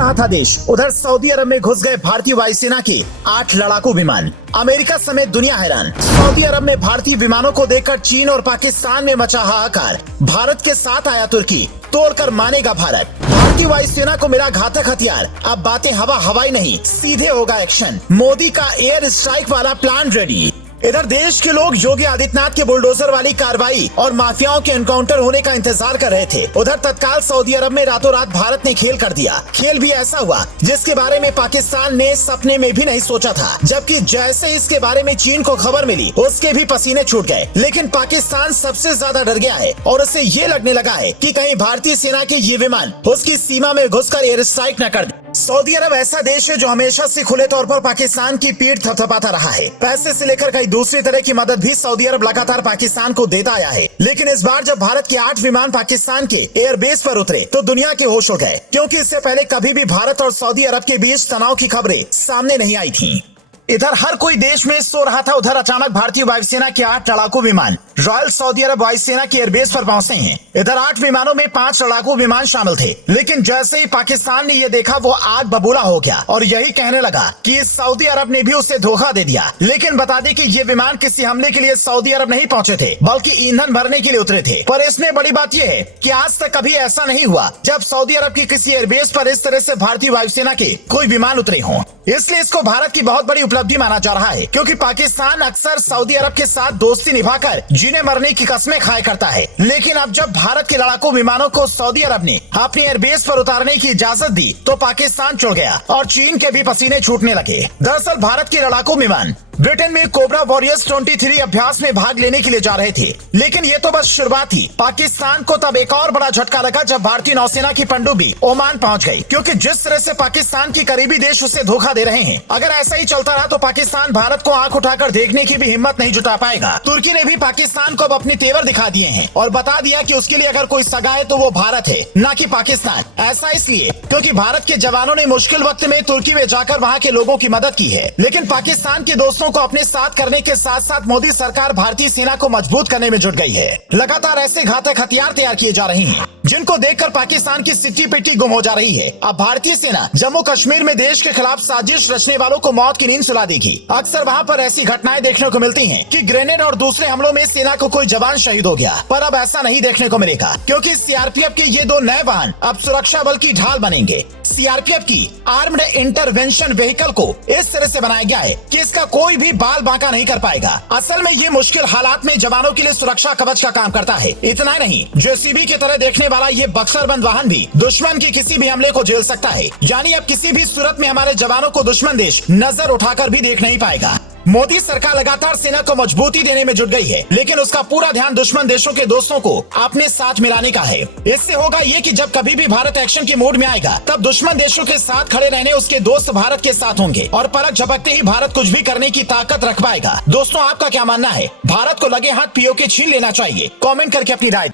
रहा था देश, उधर सऊदी अरब में घुस गए भारतीय वायुसेना के 8 लड़ाकू विमान। अमेरिका समेत दुनिया हैरान। सऊदी अरब में भारतीय विमानों को देखकर चीन और पाकिस्तान में मचा हाहाकार। भारत के साथ आया तुर्की, तोड़कर मानेगा भारत। भारतीय वायुसेना को मिला घातक हथियार। अब बातें हवाई नहीं, सीधे होगा एक्शन। मोदी का एयर स्ट्राइक वाला प्लान रेडी। इधर देश के लोग योगी आदित्यनाथ के बुलडोजर वाली कार्रवाई और माफियाओं के एनकाउंटर होने का इंतजार कर रहे थे। उधर तत्काल सऊदी अरब में रातों रात भारत ने खेल कर दिया। खेल भी ऐसा हुआ जिसके बारे में पाकिस्तान ने सपने में भी नहीं सोचा था। जबकि जैसे इसके बारे में चीन को खबर मिली, उसके भी पसीने छूट गए। लेकिन पाकिस्तान सबसे ज्यादा डर गया है और उसे ये लगने लगा है कि कहीं भारतीय सेना के ये विमान उसकी सीमा में घुसकर एयर स्ट्राइक न कर दे। सऊदी अरब ऐसा देश है जो हमेशा से खुले तौर पर पाकिस्तान की पीठ थपथपाता रहा है। पैसे से लेकर कई दूसरी तरह की मदद भी सऊदी अरब लगातार पाकिस्तान को देता आया है। लेकिन इस बार जब भारत के 8 विमान पाकिस्तान के एयरबेस पर उतरे तो दुनिया के होश उड़ गए, क्योंकि इससे पहले कभी भी भारत और सऊदी अरब के बीच तनाव की खबरें सामने नहीं आई थी। इधर हर कोई देश में सो रहा था, उधर अचानक भारतीय वायुसेना के 8 लड़ाकू विमान रॉयल सऊदी अरब वायुसेना के एयरबेस पर पहुंचे हैं। इधर 8 विमानों में 5 लड़ाकू विमान शामिल थे। लेकिन जैसे ही पाकिस्तान ने ये देखा, वो आग बबूला हो गया और यही कहने लगा कि सऊदी अरब ने भी उसे धोखा दे दिया। लेकिन बता दें कि ये विमान किसी हमले के लिए सऊदी अरब नहीं पहुंचे थे, बल्कि ईंधन भरने के लिए उतरे थे। पर इसमें बड़ी बात यह है कि आज तक कभी ऐसा नहीं हुआ जब सऊदी अरब की किसी एयरबेस पर इस तरह से भारतीय वायुसेना के कोई विमान उतरे हों। इसलिए इसको भारत की बहुत बड़ी उपलब्धि माना जा रहा है, क्योंकि पाकिस्तान अक्सर सऊदी अरब के साथ दोस्ती निभाकर जीने मरने की कस्में खाया करता है। लेकिन अब जब भारत के लड़ाकू विमानों को सऊदी अरब ने अपनी एयरबेस पर उतारने की इजाजत दी, तो पाकिस्तान चुड़ गया और चीन के भी पसीने छूटने लगे। दरअसल भारत के लड़ाकू विमान ब्रिटेन में कोबरा वॉरियर्स 23 अभ्यास में भाग लेने के लिए जा रहे थे। लेकिन ये तो बस शुरुआत थी। पाकिस्तान को तब एक और बड़ा झटका लगा जब भारतीय नौसेना की पनडुब्बी ओमान पहुंच गई, क्योंकि जिस तरह से पाकिस्तान की करीबी देश उसे धोखा दे रहे हैं, अगर ऐसा ही चलता रहा तो पाकिस्तान भारत को आंख उठाकर देखने की भी हिम्मत नहीं जुटा पाएगा। तुर्की ने भी पाकिस्तान को अब अपने तेवर दिखा दिए हैं और बता दिया कि उसके लिए अगर कोई सगा है तो वो भारत है, न कि पाकिस्तान। ऐसा इसलिए क्योंकि भारत के जवानों ने मुश्किल वक्त में तुर्की में जाकर वहाँ के लोगों की मदद की है। लेकिन पाकिस्तान के दोस्तों को अपने साथ करने के साथ साथ मोदी सरकार भारतीय सेना को मजबूत करने में जुट गई है। लगातार ऐसे घातक हथियार तैयार किए जा रहे हैं जिनको देखकर पाकिस्तान की सिट्टी पिट्टी गुम हो जा रही है। अब भारतीय सेना जम्मू कश्मीर में देश के खिलाफ साजिश रचने वालों को मौत की नींद सुला देगी। अक्सर वहाँ पर ऐसी घटनाएं देखने को मिलती हैं कि ग्रेनेड और दूसरे हमलों में सेना को कोई जवान शहीद हो गया, पर अब ऐसा नहीं देखने को मिलेगा, क्योंकि सीआरपीएफ के ये 2 नए वाहन अब सुरक्षा बल की ढाल बनेंगे। सीआरपीएफ की आर्म्ड इंटरवेंशन व्हीकल को इस तरह से बनाया गया है कि इसका कोई भी बाल बांका नहीं कर पाएगा। असल में ये मुश्किल हालात में जवानों के लिए सुरक्षा कवच का काम करता है। इतना ही नहीं, जेसीबी की तरह देखने वाला ये बक्सरबंद वाहन भी दुश्मन की किसी भी हमले को झेल सकता है। यानी अब किसी भी सूरत में हमारे जवानों को दुश्मन देश नजर उठाकर भी देख नहीं पाएगा। मोदी सरकार लगातार सेना को मजबूती देने में जुट गई है, लेकिन उसका पूरा ध्यान दुश्मन देशों के दोस्तों को अपने साथ मिलाने का है। इससे होगा ये कि जब कभी भी भारत एक्शन के मूड में आएगा, तब दुश्मन देशों के साथ खड़े रहने उसके दोस्त भारत के साथ होंगे और पलक झपकते ही भारत कुछ भी करने की ताकत रख पाएगा। दोस्तों, आपका क्या मानना है? भारत को लगे हाथ पीओके छीन लेना चाहिए? कमेंट करके अपनी राय